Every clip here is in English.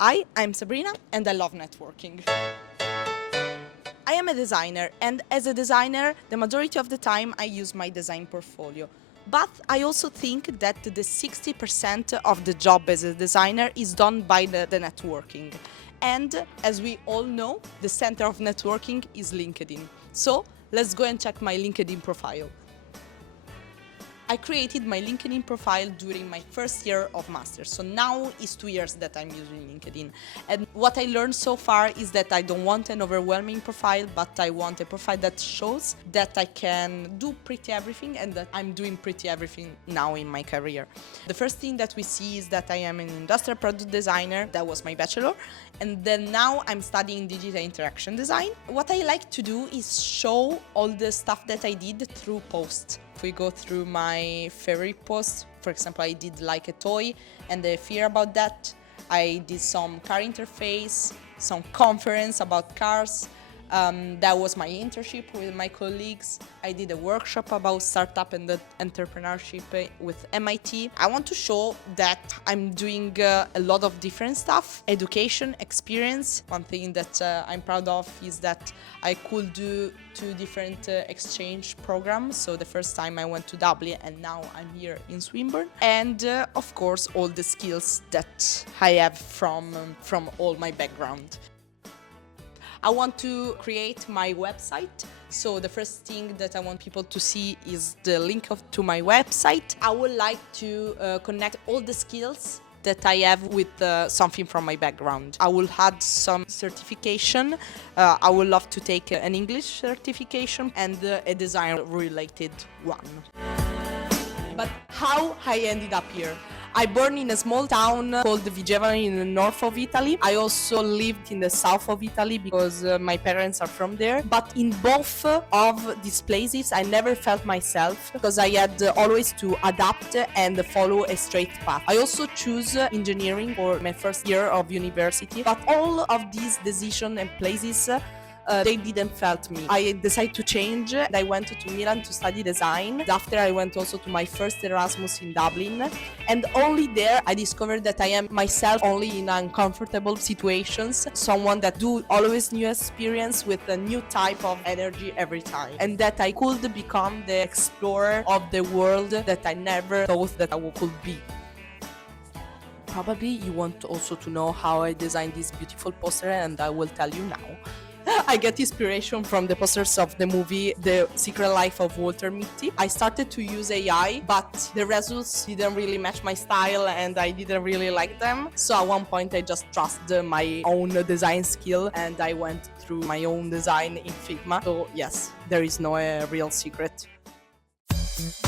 Hi, I'm Sabrina and I love networking. I am a designer, and as a designer, the majority of the time I use my design portfolio. But I also think that the 60% of the job as a designer is done by the networking. And as we all know, the center of networking is LinkedIn. So let's go and check my LinkedIn profile. I created my LinkedIn profile during my first year of master's. So now it's 2 years that I'm using LinkedIn. And what I learned so far is that I don't want an overwhelming profile, but I want a profile that shows that I can do pretty everything and that I'm doing pretty everything now in my career. The first thing that we see is that I am an industrial product designer. That was my bachelor. And then now I'm studying digital interaction design. What I like to do is show all the stuff that I did through posts. If we go through my favorite posts, for example, I did like a toy and the fear about that. I did some car interface, some conference about cars. That was my internship with my colleagues. I did a workshop about startup and entrepreneurship with MIT. I want to show that I'm doing a lot of different stuff. Education, experience. One thing that I'm proud of is that I could do 2 different exchange programs. So the first time I went to Dublin and now I'm here in Swinburne. And of course, all the skills that I have from all my background. I want to create my website. So the first thing that I want people to see is the link to my website. I would like to connect all the skills that I have with something from my background. I will add some certification. I would love to take an English certification and a design related one. But how I ended up here? I born in a small town called Vigevano in the north of Italy. I also lived in the south of Italy because my parents are from there. But in both of these places, I never felt myself because I had always to adapt and follow a straight path. I also choose engineering for my first year of university. But all of these decisions and places they didn't felt me. I decided to change. I went to Milan to study design. After I went also to my first Erasmus in Dublin. And only there I discovered that I am myself only in uncomfortable situations. Someone that do always new experience with a new type of energy every time. And that I could become the explorer of the world that I never thought that I could be. Probably you want also to know how I designed this beautiful poster, and I will tell you now. I get inspiration from the posters of the movie The Secret Life of Walter Mitty. I started to use AI, but the results didn't really match my style and I didn't really like them. So at one point I just trusted my own design skill and I went through my own design in Figma. So yes, there is no real secret.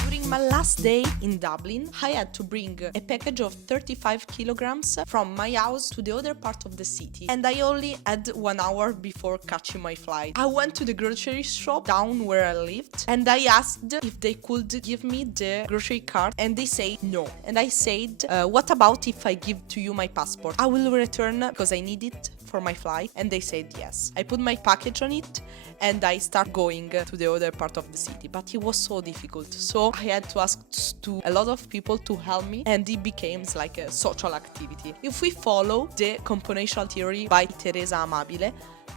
During my last day in Dublin, I had to bring a package of 35 kilograms from my house to the other part of the city, and I only had 1 hour before catching my flight. I went to the grocery shop down where I lived, and I asked if they could give me the grocery card, and they said no. And I said, what about if I give to you my passport? I will return because I need it for my flight, and they said yes. I put my package on it and I start going to the other part of the city, but it was so difficult, so I had to ask to a lot of people to help me, and it became like a social activity. If we follow the componential theory by Teresa Amabile,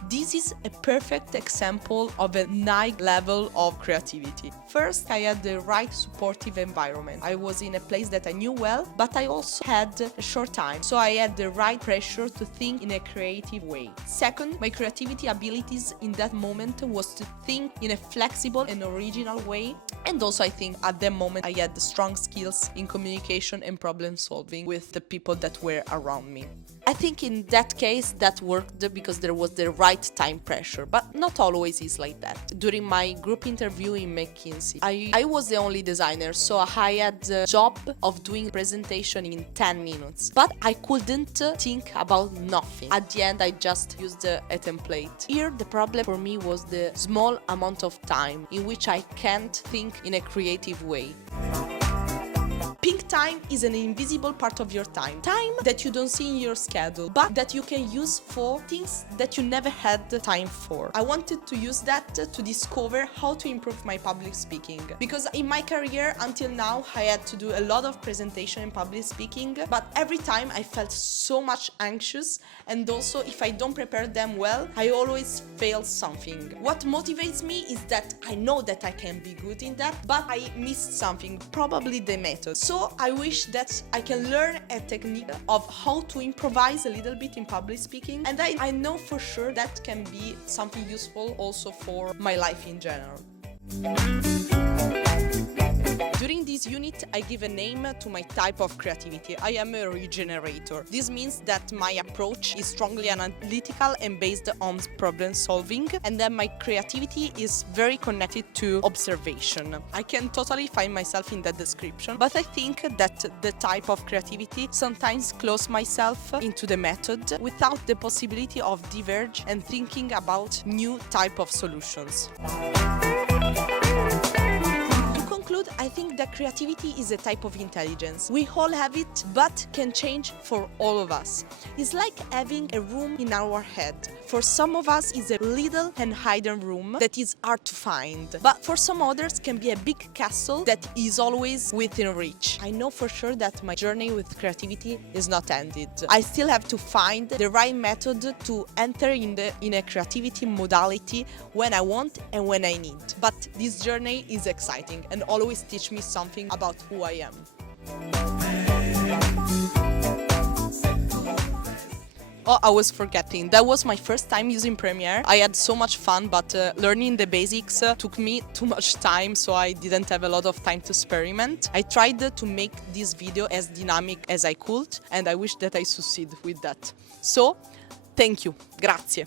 this is a perfect example of a high level of creativity. First, I had the right supportive environment. I was in a place that I knew well, but I also had a short time, so I had the right pressure to think in a creative way. Second, my creativity abilities in that moment was to think in a flexible and original way. And also I think at that moment I had the strong skills in communication and problem solving with the people that were around me. I think in that case that worked because there was the right time pressure, but not always is like that. During my group interview in McKinsey, I was the only designer, so I had the job of doing presentation in 10 minutes, but I couldn't think about nothing. At the end I just used a template. Here the problem for me was the small amount of time in which I can't think in a creative way. Pink time is an invisible part of your time. Time that you don't see in your schedule, but that you can use for things that you never had the time for. I wanted to use that to discover how to improve my public speaking. Because in my career until now, I had to do a lot of presentation and public speaking, but every time I felt so much anxious, and also if I don't prepare them well, I always fail something. What motivates me is that I know that I can be good in that, but I missed something, probably the method. So I wish that I can learn a technique of how to improvise a little bit in public speaking, and I know for sure that can be something useful also for my life in general. During this unit, I give a name to my type of creativity. I am a regenerator. This means that my approach is strongly analytical and based on problem solving, and that my creativity is very connected to observation. I can totally find myself in that description, but I think that the type of creativity sometimes close myself into the method without the possibility of diverge and thinking about new type of solutions. I think that creativity is a type of intelligence. We all have it, but can change for all of us. It's like having a room in our head. For some of us, it's a little and hidden room that is hard to find. But for some others, can be a big castle that is always within reach. I know for sure that my journey with creativity is not ended. I still have to find the right method to enter in a creativity modality when I want and when I need. But this journey is exciting and always teach me something about who I am. Oh, I was forgetting. That was my first time using Premiere. I had so much fun, but learning the basics took me too much time, so I didn't have a lot of time to experiment. I tried to make this video as dynamic as I could, and I wish that I succeed with that. So, thank you. Grazie.